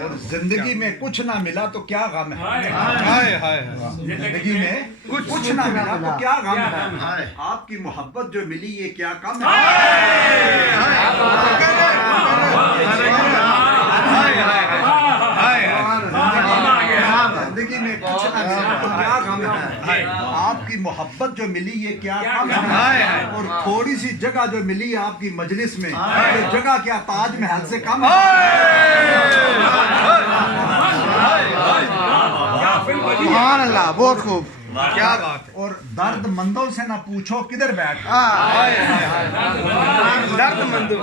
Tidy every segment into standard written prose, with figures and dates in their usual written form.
اور زندگی میں کچھ نہ ملا تو کیا غم ہے، زندگی میں کچھ نہ ملا تو کیا غم ہے، آپ کی محبت جو ملی یہ کیا کم ہے، زندگی میں کچھ نہ ملا تو کیا غم ہے، آپ کی محبت جو ملی یہ کیا کم ہے، اور تھوڑی سی جگہ جو ملی آپ کی مجلس میں یہ جگہ کیا تاج محل سے کم ہے، سبحان اللہ، بہت خوب، کیا بات ہے۔ اور درد مندوں سے نہ پوچھو کدھر بیٹھ درد مندوں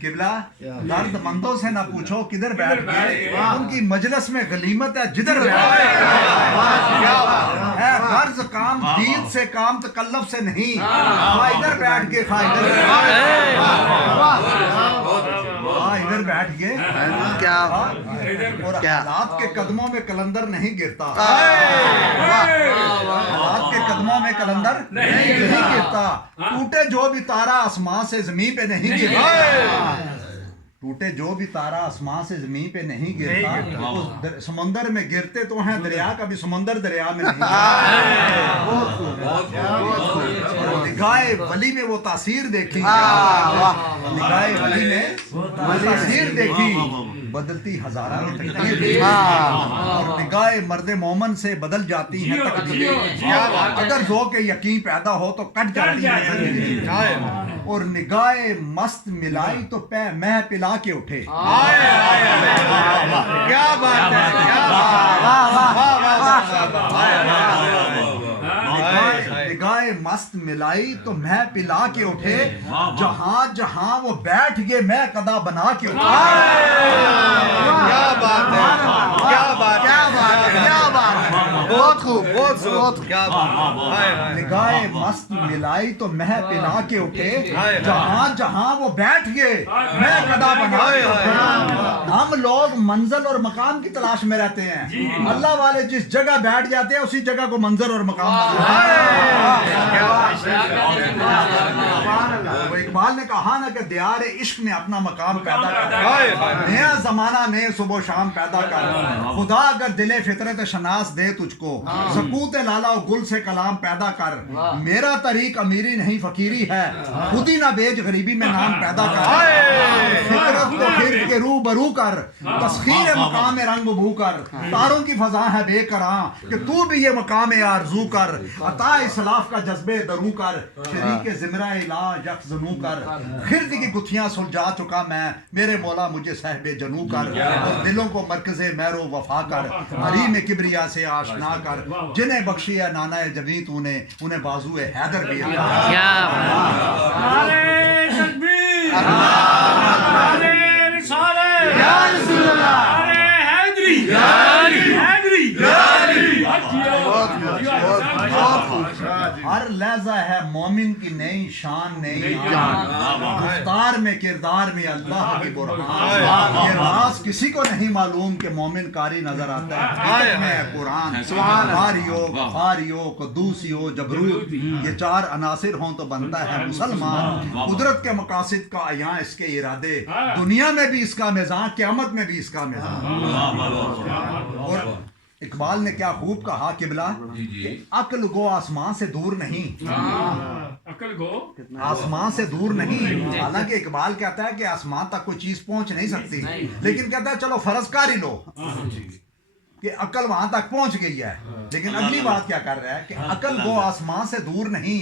قبلہ، درد مندوں سے نہ پوچھو کدھر بیٹھ گئے، ان کی مجلس میں غنیمت ہے جدھر بیٹھ ہے، غرض کام دید سے کام تکلف سے نہیں، خواہ ادھر بیٹھ گئے خواہ ادھر بیٹھ گئے، کیا اور حالات کے قدموں میں کلندر نہیں گرتا، حالات کے قدموں میں کلندر نہیں گرتا، ٹوٹے جو بھی تارا آسمان سے زمین پہ نہیں گرتا، ٹوٹے جو بھی تارا آسمان سے زمین پہ نہیں گرتا، اس سمندر میں گرتے تو ہیں، دریا کا بھی سمندر دریا میں نہیں گرتا، نگاہ ولی میں وہ تاثیر دیکھی، نگاہ ولی نے وہ تاثیر دیکھی، بدلتی ہزارہ میں تقدیر، اور نگاہ مرد مومن سے بدل جاتی ہیں تقدیر، اگر ذوق یقین پیدا ہو تو کٹ جاتی ہے، اور نگاہ مست ملائی تو مہ پلا کے اٹھے، کیا بات ہے، کیا نگاہ مست ملائی تو مہ پلا کے اٹھے، جہاں جہاں وہ بیٹھ گئے میں قدا بنا کے اٹھے، کیا بات ہے، کیا بات ہے، کیا بات ہے، بہت خوب، بہت خوب، کیا بات، نگاہ مست ملائی تو مہ پلا کے اٹھے، جہاں جہاں وہ بیٹھ گئے میں قدا بنا کے اٹھے، ہم لوگ منزل اور مقام کی تلاش میں رہتے ہیں، اللہ والے جس جگہ بیٹھ جاتے ہیں اسی جگہ کو منزل اور مقام اقبال نے کہا نا کہ دیار عشق میں اپنا مقام پیدا کر، نیا زمانہ نئے صبح و شام پیدا کر، خدا اگر دل فطرت شناس دے تجھ کو، سکوت لالا و گل سے کلام پیدا کر، میرا طریق امیری نہیں فقیری ہے، خود ہی نہ بیچ غریبی میں نام پیدا کر، فطرت کو خرد کے روح برو کر، تسخیر مقام رنگ بو کر، تاروں کی فضا ہے بے کراں کہ تو بھی یہ مقام آرزو کر، عطا اسلاف کا جذبے درو کر، شریک زمرہ الہ یکس زنو کر، خرد کی گتھیاں سلجھا چکا میں، میرے مولا مجھے صاحب جنو کر، اور دلوں کو مرکز مہر و وفا کر، حریم کبریا سے آشنا کر، جنہیں بخشی ہے نانا جبیں تو نے انہیں بازو حیدر بھی ہر لہجہ ہے مومن کی نئی شان نئی جان، گفتار میں کردار میں اللہ کی برہان، یہ راز کسی کو نہیں معلوم کہ مومن کاری نظر آتا ہے، حقیقت میں ہے قرآن، باری ہو غفاری ہو قدوسی ہو جبروت، یہ چار عناصر ہوں تو بنتا ہے مسلمان، قدرت کے مقاصد کا عیاں اس کے ارادے، دنیا میں بھی اس کا میزان قیامت میں بھی اس کا میزان، اور اقبال نے کیا خوب کہا قبلہ کہ عقل گو آسمان سے دور نہیں، عقل گو آسمان سے دور نہیں، حالانکہ اقبال کہتا ہے کہ آسمان تک کوئی چیز پہنچ نہیں سکتی، لیکن کہتا ہے چلو فرض کر ہی لو کہ عقل وہاں تک پہنچ گئی ہے، لیکن اگلی بات کیا کر رہا ہے کہ عقل وہ آسمان سے دور نہیں،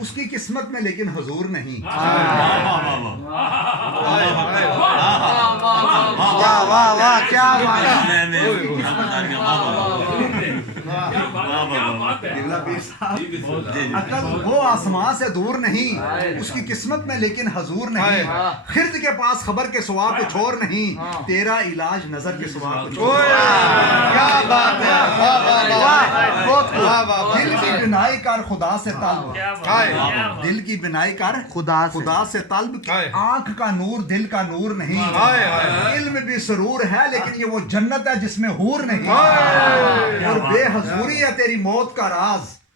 اس کی قسمت میں لیکن حضور نہیں، واہ واہ واہ، کیا عقل وہ آسمان سے دور نہیں، اس کی قسمت میں لیکن حضور نہیں، خرد کے پاس خبر کے سوا کچھ اور نہیں، تیرا علاج نظر کے سوا کچھ اور، کیا بات ہے، دل کی بنائی کر خدا سے طلب، دل کی بنائی کر خدا سے طلب، آنکھ کا نور دل کا نور نہیں، علم بھی سرور ہے لیکن یہ وہ جنت ہے جس میں حور نہیں، اور بے حضوری ہے تیری موت کا راز،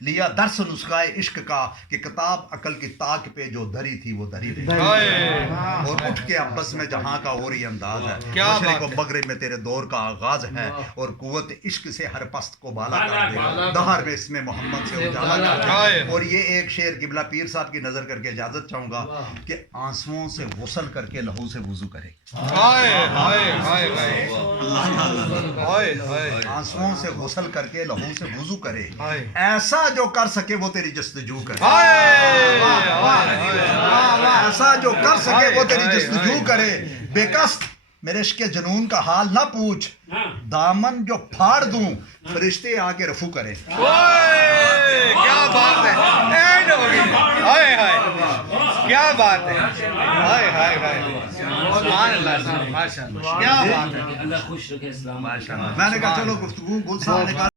لیا درس نسخہ عشق کا کہ کتاب عقل کی تاک پہ جو دھری تھی وہ دھری رہی ہائے اور اٹھ کے ابس میں جہاں کا اور ہی انداز ہے کیا مشرق و بات ہے۔ مغرب میں تیرے دور کا آغاز ہے اور قوت عشق سے ہر پست کو بالا کر دے دہر میں اس میں محمد سے اجالا کر ہائے۔ دے اور یہ ایک شعر قبلہ پیر صاحب کی نظر کر کے اجازت چاہوں گا کہ آنسوؤں سے غسل کر کے لہو سے وضو کرے ہائے ہائے ہائے ہائے ہائے آنسوؤں سے غسل کر کے لہو سے وضو کرے ہائے۔ ایسا جو کر سکے وہ تیری جستجو کرے ہائے ایسا جو کر سکے وہ تیری جستجو کرے بے قصد میرے عشق جنون کا حال نہ پوچھ دامن جو پھاڑ دوں فرشتے آ کے رفو کرے کیا بات ہے اینڈ ہو گئی ہائے ہائے کیا بات ہے ہائے ہائے ہائے سبحان اللہ ماشاء اللہ کیا بات ہے اللہ خوش رکھے اسلام میں نے کہا چلو گفتگو گل صاحب نے کہا